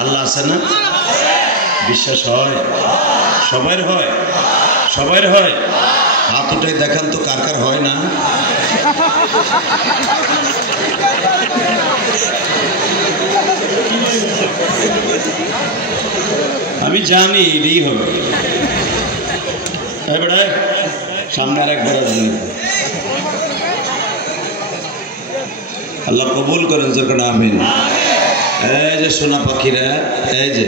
আল্লাহ আছে না? বিশ্বাস হয়? সবার হয়? সবার হয়? হাত উঠে দেখান তো কার কার হয় না? আমি জানি এটাই হবে। সামনে আর একবার আল্লাহ কবুল করেন যখন আমিন। এই যে সোনা পাখিরা, এই যে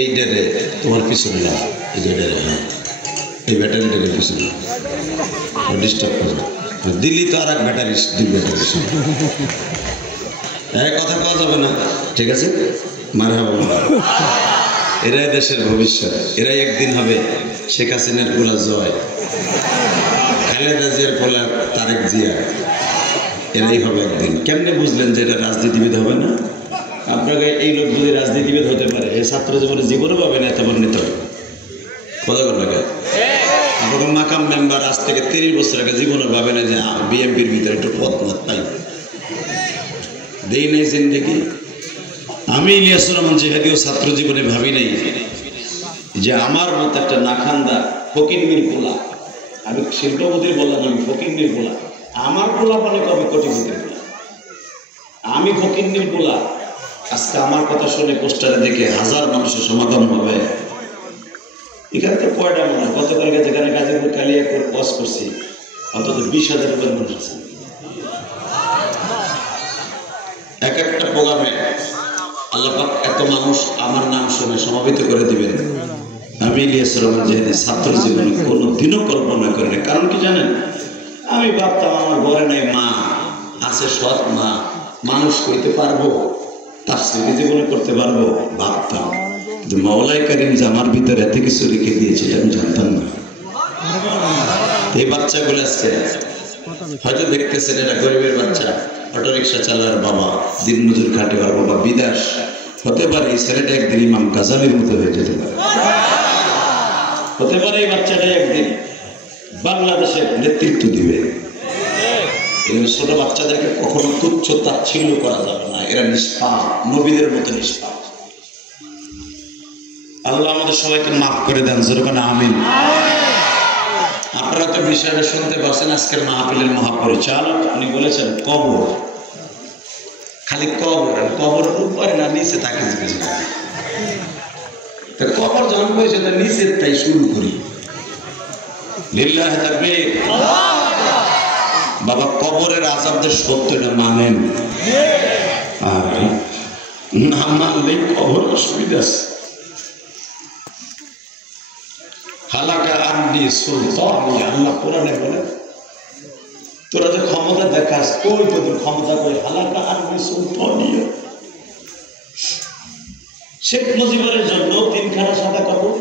এইটারে তোমার পিছনে না, এই যে এই ব্যাটারিটারে পিছনে ডিস্টার্ব করো। দিল্লি তো আর এক ব্যাটারি, দুই ব্যাটারি কথা কওয়া যাবে না, ঠিক আছে? মারহাবা। এরাই দেশের ভবিষ্যৎ, এরাই একদিন হবে শেখ হাসিনার পোলা জয়, খালেদা জিয়ার পোলা তারেক জিয়া, এরাই হবে একদিন। কেমনে বুঝলেন যে এটা রাজনীতিবিদ হবে না? আপনাকে এই লোক যদি রাজনীতিবিদ হতে পারে, এই ছাত্র জীবনে পাবে না, এত বর্ণিত হবে কথা বল লাগে। আপনাকে মাকাম মেম্বার আজ থেকে 30 বছর আগে জীবনে পাবে না যে বিএনপির ভিতরে একটু পদ মত পাই দেই নাই জিন্দেগি। আমি ইলিয়াসুর রহমান জিহাদিও ছাত্র জীবনে ভাবি নাই যে আমার মতো একটা নাখান্দা ফকিন্নির পোলা, আমি শিল্পপতির বললাম আমি ফকিন্নির পোলা, আমার পোলা মানে কবে কোটিপতির পোলা, আমি ফকিন্নির পোলা। আজকে আমার কথা শুনে পোস্টারে দেখে 1000 মানুষের সমাগম হবে। এখানে তো কয়টা মানুষ, গতকালকে যেখানে গাজীপুর কালিয়াপুর বস করছি অন্তত 20,000 উপর মানুষ আছে। এক একটা প্রোগ্রামে আল্লাহ পাক এত মানুষ আমার নাম শুনে সমাবেত করে দিবেন। আমি ইলিয়াসুর রহমান জিহাদি ছাত্র জীবনে কোনোদিনও কল্পনা করি না। কারণ কি জানেন? আমি ভাবতাম আমার ঘরে নাই মা আছে, সৎ মা, মানুষ কইতে পারবো, তাফসীর জীবনে করতে পারবো। ভাবতাম যে মাওলাই কারীম যে আমার ভিতরে এত কিছু রেখে দিয়েছে আমি জানতাম না। এই বাচ্চাগুলো আজকে হয়তো দেখতেছেন এরা গরিবের বাচ্চা, অটো রিক্সা চালার বাবা, দিন মজুর খাটে আর বাবা বিদেশ হতে পারে। এই ছেলেটা একদিন ইমাম গাজালির মতো হয়ে যেতে পারে, হতে পারে এই বাচ্চাটা একদিন বাংলাদেশের নেতৃত্ব দিবে। ছোট বাচ্চাদেরকে কখনো তুচ্ছ তাচ্ছিল্য করা যাবে না, এরা নিষ্পাপ, নবীদের মতো নিষ্পাপ। আল্লাহ আমাদের সবাইকে মাফ করে দেন, যেরকম আমিন। আপনারা তো বিষয়টা শুনতে পাচ্ছেন। আজকের মাহফিলের মহাপরিচালক উনি বলেছেন কবর, খালি কবর, কবরের উপরে না নিচে থাকে জিজ্ঞেস করে। কবর যখন বলছে তার নিচের তাই শুরু করি। লিল্লাহি তাকবীর। বাবা কবরের আযাবদের সত্যটা মানেন, আর না মানলে কবর অসুবিধা আছে। হালাকা আন্নি সুলতানি, আল্লাহ কোরআনে বলে তোরা যে ক্ষমতা দেখাস, কই তোদের ক্ষমতা কই? হালাকা আন্নি সুলতানি। শেখ মুজিবের জন্য 3খানা সাদা কাপড়,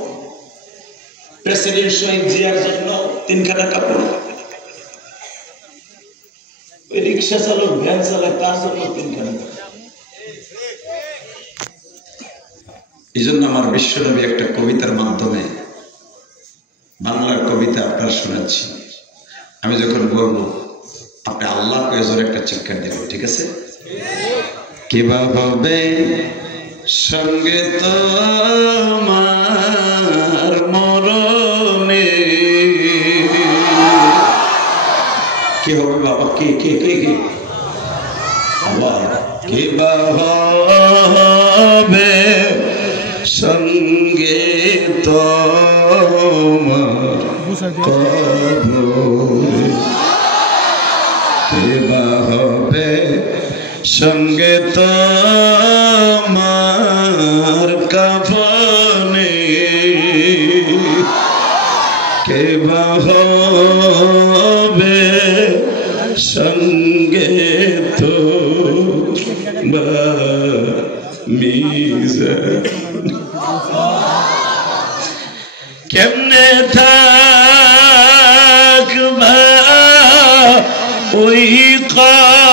প্রেসিডেন্ট শহীদ জিয়ার জন্য 3খানা কাপড়, ওই রিক্সা চালক ভ্যান চালক তার জন্য 3খানা। এই জন্য আমার বিশ্বনবী একটা কবিতার মাধ্যমে, বাংলার কবিতা আপনার শোনাচ্ছি। আমি যখন বলবো আপনি আল্লাহকে এজোর একটা চিৎকার দেবেন, ঠিক আছে? কিবা হবে সঙ্গে তোমার মরণে, কি হবে বাবা? কে কে কে কে আল্লাহ। কিবা হবে সঙ্গে তোমার কবরে, কিবা হবে সঙ্গে তোমার কাফনে, কিবা হবে সঙ্গে তোমার মিজান। কেমনে থাকবা ওই কবরে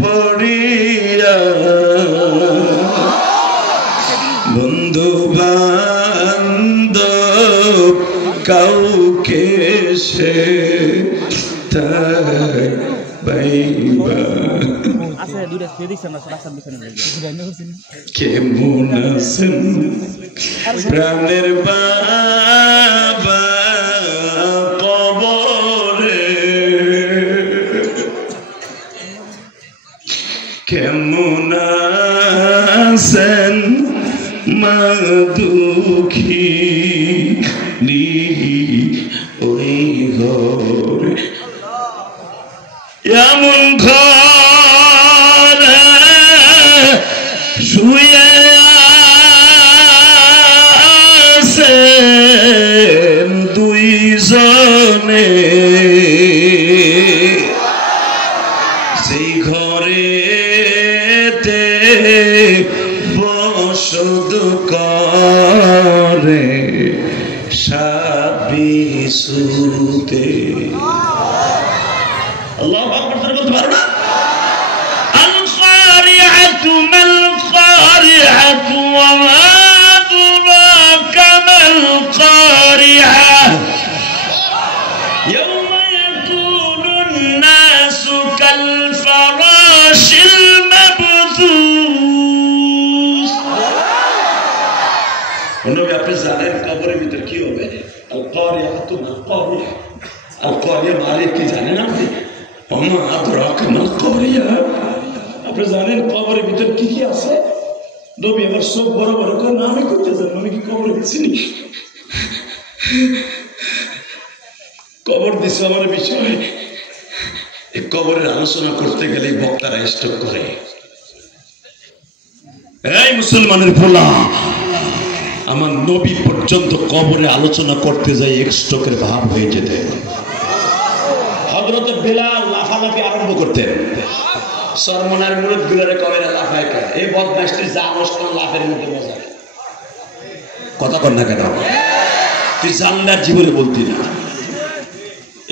পড়িয়া, বন্ধু বান্ধব কাউকে সে যায় পাইবা কেমন আছেন প্রাণের বাবা কবরে কেমন আছেন মা দুঃখী ওই ঘরে এমন ঘরে শুয়ে আছেন দুইজনে সেই ঘরেতে বসত করে সাবিসুতে আল্লাহু আকবার বলতে পারো না আল কারিআতু মাল কারিআতু ওয়া মা আদরাকা মাল কারিআ ইয়াওমা ইয়াকুনুন নাসু কাল ফারাশিল মাবথুস নবী আপনি জানেন কবরের ভিতর কি হবে আল কারিআতু মাল কারিআ আল কারিআ মানে কি জানেন আপনি ওমা আদরাকা মাল কারিআ আপনি জানেন কবরের ভিতর কি কি আছে নবী আমার সব বড় বড় করে নামে করতে জানেন আমি কি কবরে দিছি নি কবর দিছে আমার বিষয় এই কবরের আলোচনা করতে গেলে বক্তারা স্টক করে এই মুসলমানের পোলা আমার নবী পর্যন্ত কবরে আলোচনা করতে যাই স্টকের ভাব হয়ে যেতে হযরত বেলাল লাফালাফি আরম্ভ করতেন সরমনার মুরব্বিরা কবরে লাফায় কেন এই বদমাশটি যা অনুষ্ঠান লাফের মধ্যে মজা কথা কর না কেন তুই জানলার জীবনে বলতি না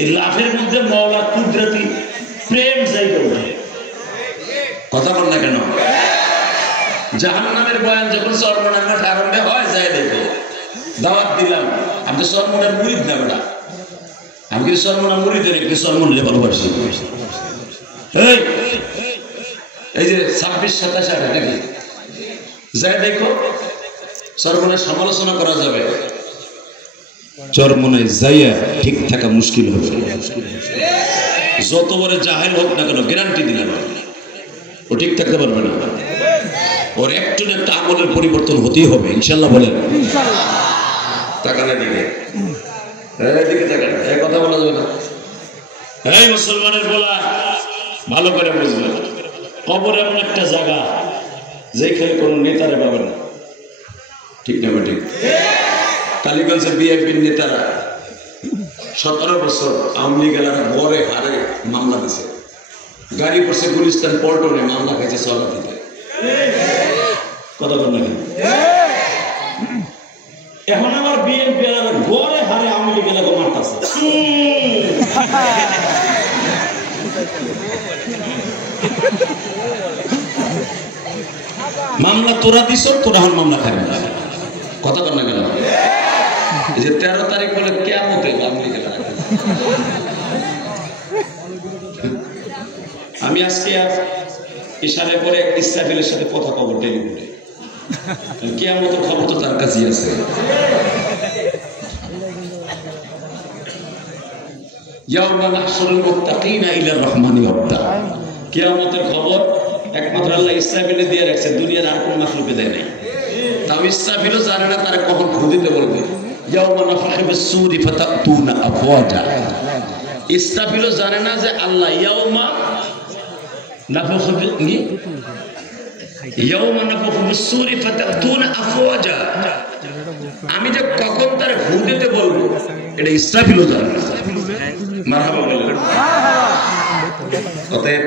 এই লাফের মধ্যে মাওলা কুদরতি প্রেম জায়গা ওঠে কথা কর না কেন জাহান্নামের বয়ান যখন সরমনার মাঠে আরম্ভ হয় যায় দেখো দাওয়াত দিলাম আমি তো সরমনার মুরিদ না বেটা আমি কি সরমনার মুরিদ একটু সরমনলে ভালোবাসি এই যে 26-27 নাকি যাই দেখো সরমনের সমালোচনা করা যাবে চরমনায় যাইয়া ঠিক থাকা মুশকিল হবে যত বড় জাহেল হোক না কেন গ্যারান্টি দিলাম ও ঠিক থাকতে পারবে না ওর একটু না একটা আমলের পরিবর্তন হতেই হবে ইনশাল্লাহ বলেন তাকালে দিকে এদিকে তাকান এই কথা বলা যাবে না এই মুসলমানের বলা ভালো করে বুঝবেন কবর এমন একটা জায়গা যেখানে কোনো নেতারে পাবেন না ঠিক না ঠিক কালীগঞ্জের বিএনপির নেতারা 17 বছর আওয়ামী লীগের গড়ে হারে মামলা দিছে গাড়ি করছে গুলিস্তান পল্টনে মামলা খাইছে সভাপতিতে কথা বল নাকি এখন আমার বিএনপি গড়ে হারে আওয়ামী লীগের মারতাছে মামলা তোরা দিছ তোরা হন মামলা খাবি না কথা কর না কেন এই যে 13 তারিখ বলে কিয়ামতে আমি আজকে ইশারে করে ইসরাফিলের সাথে কথা কব টেলিফোনে কিয়ামতের খবর তো তার কাছেই আছে ইয়াউমা নাহশুরুল মুত্তাকিনা ইলা রহমানি ওয়াবদা কিয়ামতের খবর একমাত্র আল্লাহ ইসরাফিলে দিয়ে রাখছে দুনিয়ার আর কোন মাখলুকে দেয় নাই তাও ইসরাফিলও জানে না তারা কখন ফু দিতে বলবে ইয়াউমা নাফখু বিস-সূরি ফাতাতুনা আফওয়াজা ইসরাফিলও জানে না যে আল্লাহ ইয়াউমা নাফখু বিস-সূরি ফাতাতুনা আফওয়াজা আমি যে কখন তার ফু দিতে বলবো এটা ইসরাফিলও জানে না মারহাবা বলেন অতএব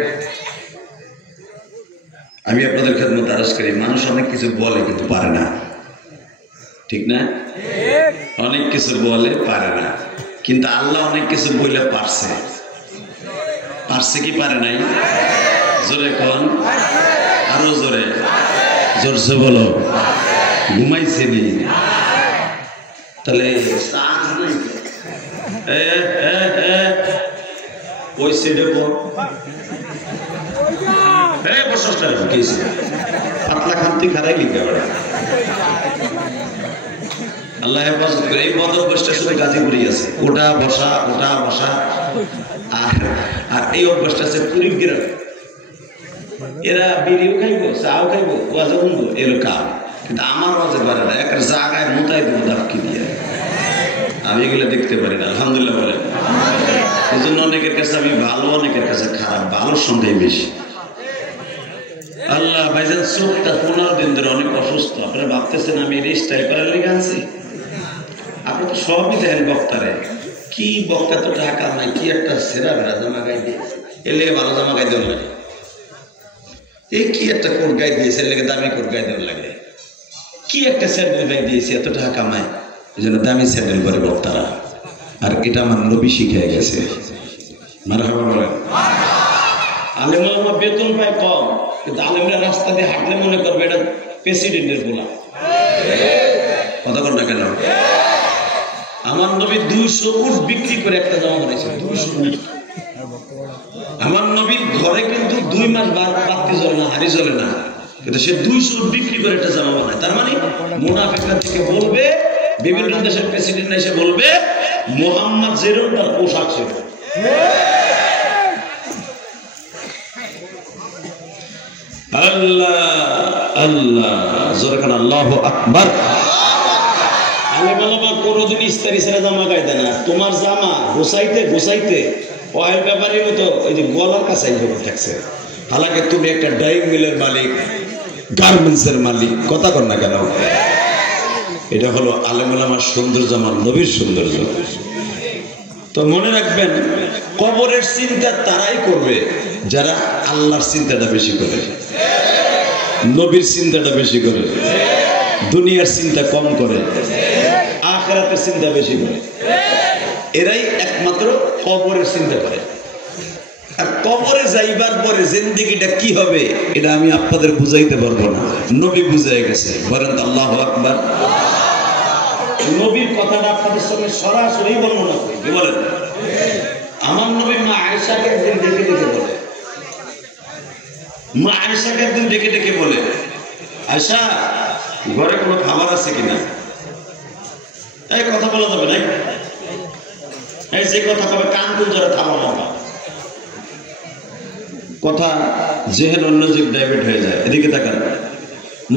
আমি আপনাদের খেদমত আরজ করি মানুষ অনেক কিছু বলে কিন্তু পারে না ঠিক না অনেক কিছু বলে পারে না কিন্তু আল্লাহ অনেক কিছু বলে পারছে পারছে কি পারে নাই জোরে কোন আরো জোরে জোরসে বলো ঘুমাইছে নি তাহলে ওই সেটে পাতলা খান্তি খারাই লিখে আল্লাহ হেফাজত করে। এই বদর অভ্যাসটা শুধু গাজীপুরি আছে, ওটা বসা আর এই অভ্যাসটা আছে কুড়িগ্রাম। এরা বিড়িও খাইবো, চাও খাইবো, ওয়াজও শুনবো, এলো কাম। কিন্তু আমার ওয়াজে পারে না, একটা জায়গায় মোতাই দেবো দাফকি দিয়ে। আমি এগুলো দেখতে পারি না, আলহামদুলিল্লাহ বলেন। এই জন্য অনেকের কাছে আমি ভালো, অনেকের কাছে খারাপ, ভালোর সঙ্গেই বেশি। আল্লাহ ভাইজান চোখটা 15 দিন ধরে অনেক অসুস্থ। আপনারা ভাবতেছেন আমি এই স্টাইল করার লেগে আনছি? আপনি তো সবই দেখেন বক্তারে, কি বক্তা তো টাকা নাই, কি একটা সেরা ভেড়া জামা গাই দিয়ে এলে ভালো জামা গাই দেওয়ার লাগে, এই কি একটা কোট গাই দিয়েছে লেগে দামি কোট গাই দেওয়ার লাগে, কি একটা স্যান্ডেল গাই দিয়েছে এত টাকা কামায়, এই জন্য দামি স্যান্ডেল করে বক্তারা। আর এটা আমার নবী শিখে গেছে। মারহাবা বলেন। আলেম ওলামা বেতন পায় কম, কিন্তু আলেমরা রাস্তা দিয়ে হাঁটলে মনে করবে এটা প্রেসিডেন্টের গোলা। কথা বল না কেন? আমার নবী 200 উট বিক্রি করে একটা জামা বানাইছে, 200 উট। আমার নবীর ঘরে কিন্তু 2 মাস বাতি জ্বলে না, হাড়ি জ্বলে না, কিন্তু সে 200 উট বিক্রি করে একটা জামা বানায়। তার মানে মুনাফিকরা থেকে বলবে, বিভিন্ন দেশের প্রেসিডেন্ট এসে বলবে মুহাম্মদ যেরকম তার পোশাক ছিল। আল্লাহ আল্লাহ জোরে কান আল্লাহু আকবার। আলেম ওলামা কোনোদিন ইস্তারি ছেড়ে জামা গায়ে দেয় না। তোমার জামা গোছাইতে অয়েল ব্যাপারের মতো ওই যে গলার কাছে থাকছে, হালাকে তুমি একটা ডাইং মিলের মালিক, গার্মেন্টসের মালিক। কথা কর না কেন? এটা হলো আলেম ওলামার সৌন্দর্য, আমার নবীর সৌন্দর্য। তো মনে রাখবেন, কবরের চিন্তা তারাই করবে যারা আল্লাহর চিন্তাটা বেশি করে, নবীর চিন্তাটা বেশি করে, দুনিয়ার চিন্তা কম করে, আখিরাতের চিন্তা বেশি করে। এরাই একমাত্র কবরের চিন্তা করে। আর কবরে যাইবার পরে জিন্দেগিটা কি হবে এটা আমি আপনাদের বুঝাইতে পারবো না, নবী বুঝাই গেছে। বলেন তো আল্লাহু আকবার। নবীর কথাটা আপনাদের সঙ্গে সরাসরি বর্ণনা করি। কি বলেন? আমার নবী মা আয়েশাকে একদিন ডেকে বলে, মা আয়েশাকে একদিন ডেকে বলে, আয়েশা ঘরে কোনো খাবার আছে কিনা? এই কথা বলা যাবে না, এই যে কথা কবে কান কোন ধরে থামানো না, কথা যেহেন অন্য দিক ডাইভার্ট হয়ে যায়। এদিকে তাকান।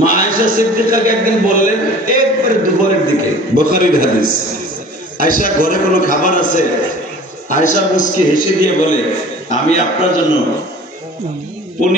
মা আয়েশা সিদ্দিকাকে একদিন বললেন, একবারে দুপুরের দিকে, বুখারীর হাদিস, আয়েশা ঘরে কোনো খাবার আছে? আয়েশা মুস্কি হেসে দিয়ে বলে, আমি আপনার জন্য পনির